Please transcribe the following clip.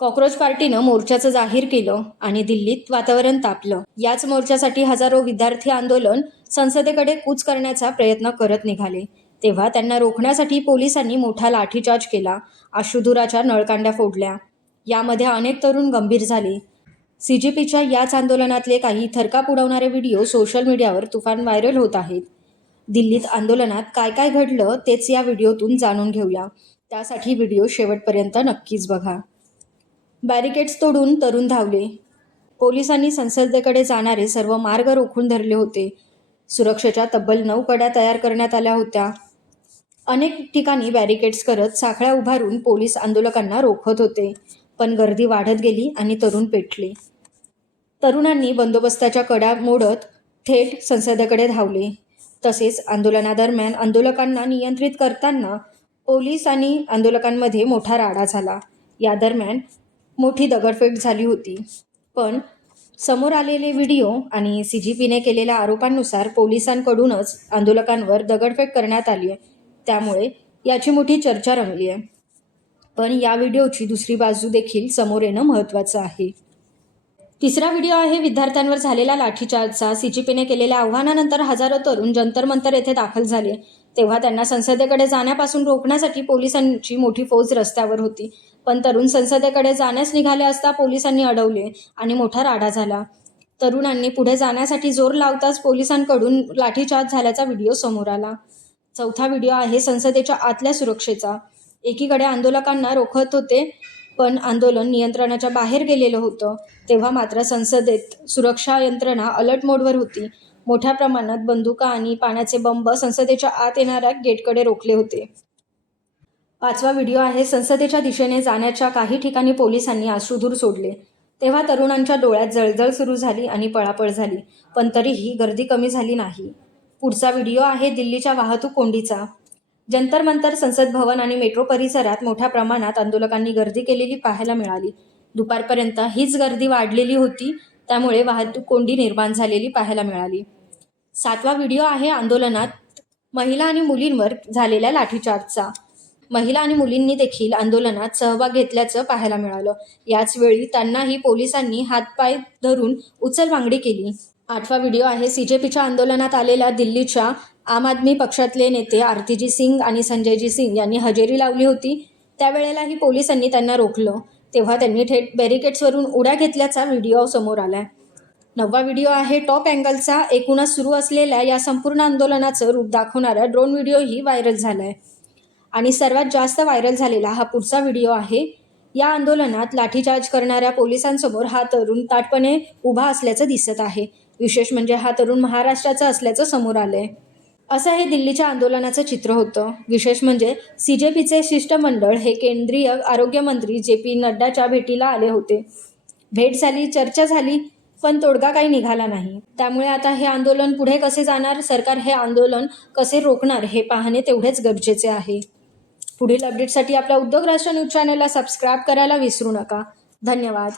Cockroach पार्टीनं मोर्चाचं जाहीर केलं आणि दिल्लीत वातावरण तापलं। याच मोर्चासाठी हजारो विद्यार्थी आंदोलन संसदेकडे कूच करण्याचा प्रयत्न करत निघाले, तेव्हा त्यांना रोखण्यासाठी पोलिसांनी मोठा लाठीचार्ज केला, अश्रुधुराच्या नळकांड्या फोडल्या। यामध्ये अनेक तरुण गंभीर झाले। सीजेपीच्या याच आंदोलनातले काही थरकाप उडवणारे व्हिडिओ सोशल मीडियावर तुफान व्हायरल होत आहेत। दिल्लीत आंदोलनात काय काय घडलं तेच या व्हिडिओतून जाणून घेऊया, त्यासाठी व्हिडिओ शेवटपर्यंत नक्कीच बघा। बॅरिकेड्स तोडून तरुण धावले। पोलिसांनी संसदेकडे जाणारे सर्व मार्ग रोखून धरले होते। सुरक्षेच्या तब्बल 9 कड्या तयार करण्यात आल्या होत्या। अनेक ठिकाणी बॅरिकेड्स करत साखळ्या उभारून पोलीस आंदोलकांना रोखत होते, पण गर्दी वाढत गेली आणि तरुण पेटले। तरुणांनी बंदोबस्ताच्या कड्या मोडत थेट संसदेकडे धावले। तसेच आंदोलनादरम्यान आंदोलकांना नियंत्रित करताना पोलीस आणि आंदोलकांमध्ये मोठा राडा झाला। या दरम्यान मोठी दगडफेक झाली होती, पण समोर आलेले व्हिडिओ आणि सीजेपीने केलेल्या आरोपांनुसार पोलिसांकडूनच आंदोलकांवर दगडफेक करण्यात आली आहे, त्यामुळे याची मोठी चर्चा रंगली आहे। पण या व्हिडिओची दुसरी बाजू देखील समोर येणं महत्त्वाचं आहे। तिसरा व्हिडिओ आहे विद्यार्थ्यांवर झालेला लाठीचार्जचा। सीजेपीने केलेल्या आव्हानानंतर हजारो तरुण जंतर मंतर येथे दाखल झाले, तेव्हा त्यांना संसदेकडे जाण्यापासून रोखण्यासाठी पोलिसांची मोठी फौज रस्त्यावर होती। पण तरुण संसदेकडे जाण्यास निघाले असता पोलिसांनी अडवले आणि मोठा राडा झाला। तरुणांनी पुढे जाण्यासाठी जोर लावताच पोलिसांकडून लाठीचार्ज झाल्याचा व्हिडिओ समोर आला। चौथा व्हिडिओ आहे संसदेच्या आतल्या सुरक्षेचा। एकीकडे आंदोलकांना रोखत होते, पण आंदोलन नियंत्रणाच्या बाहेर गेलेलं होतं, तेव्हा मात्र संसदेत सुरक्षा यंत्रणा अलर्ट मोडवर होती। मोठ्या प्रमाणात बंदुका आणि पाण्याचे बंब संसदेच्या आत येणाऱ्या गेटकडे रोखले होते। पाचवा व्हिडिओ आहे संसदेच्या दिशेने जाण्याच्या काही ठिकाणी पोलिसांनी अश्रुधूर सोडले, तेव्हा तरुणांच्या डोळ्यात जळजळ सुरू झाली आणि पळापळ झाली, पण तरीही गर्दी कमी झाली नाही। पुढचा व्हिडिओ आहे दिल्लीच्या वाहतूक कोंडीचा। जंतर मंतर, संसद भवन आणि मेट्रो परिसरात मोठ्या प्रमाणात आंदोलकांनी गर्दी केलेली पाहायला मिळाली। दुपारपर्यंत हीच गर्दी वाढलेली होती, त्यामुळे वाहतूक कोंडी निर्माण झालेली पाहायला मिळाली। सातवा व्हिडिओ आहे आंदोलनात महिला आणि मुलींवर झालेल्या लाठीचार्जचा। महिला आणि मुलींनी देखील आंदोलनात सहभाग घेतल्याचं पाहायला मिळालं। याच वेळी त्यांनाही पोलिसांनी हातपाय धरून उचलबांगडी केली। आठवा व्हिडिओ आहे सीजेपीच्या आंदोलनात आलेल्या दिल्लीच्या आम आदमी पक्षातले नेते आरतीजी सिंग आणि संजयजी सिंग यांनी हजेरी लावली होती। त्यावेळेलाही पोलिसांनी त्यांना रोखलं, तेव्हा त्यांनी थेट बॅरिकेड्सवरून उड्या घेतल्याचा व्हिडिओ समोर आलाय। नववा व्हिडिओ आहे टॉप अँगलचा। एकूणच सुरू असलेल्या या संपूर्ण आंदोलनाचं रूप दाखवणारा ड्रोन व्हिडिओही व्हायरल झालाय। आणि सर्वात जास्त व्हायरल झालेला हा पुढचा व्हिडिओ आहे। या आंदोलनात लाठीचार्ज करणाऱ्या पोलिसांसमोर हा तरुण ताठपणे उभा असल्याचं दिसत आहे। विशेष म्हणजे हा तरुण महाराष्ट्राचा असल्याचं समोर आलंय। असं हे दिल्लीच्या आंदोलनाचं चित्र होतं। विशेष म्हणजे सीजेपीचे शिष्टमंडळ हे केंद्रीय आरोग्य मंत्री जे.पी. नड्डाच्या भेटीला आले होते। भेट झाली, चर्चा झाली, पण तोडगा काही निघाला नाही। त्यामुळे आता हे आंदोलन पुढे कसे जाणार, सरकार हे आंदोलन कसे रोखणार हे पाहणे तेवढेच गरजेचे आहे। पुढील अपडेटसाठी आपल्या उद्योग राष्ट्र न्यूज चॅनलला सबस्क्राईब करायला विसरू नका। धन्यवाद।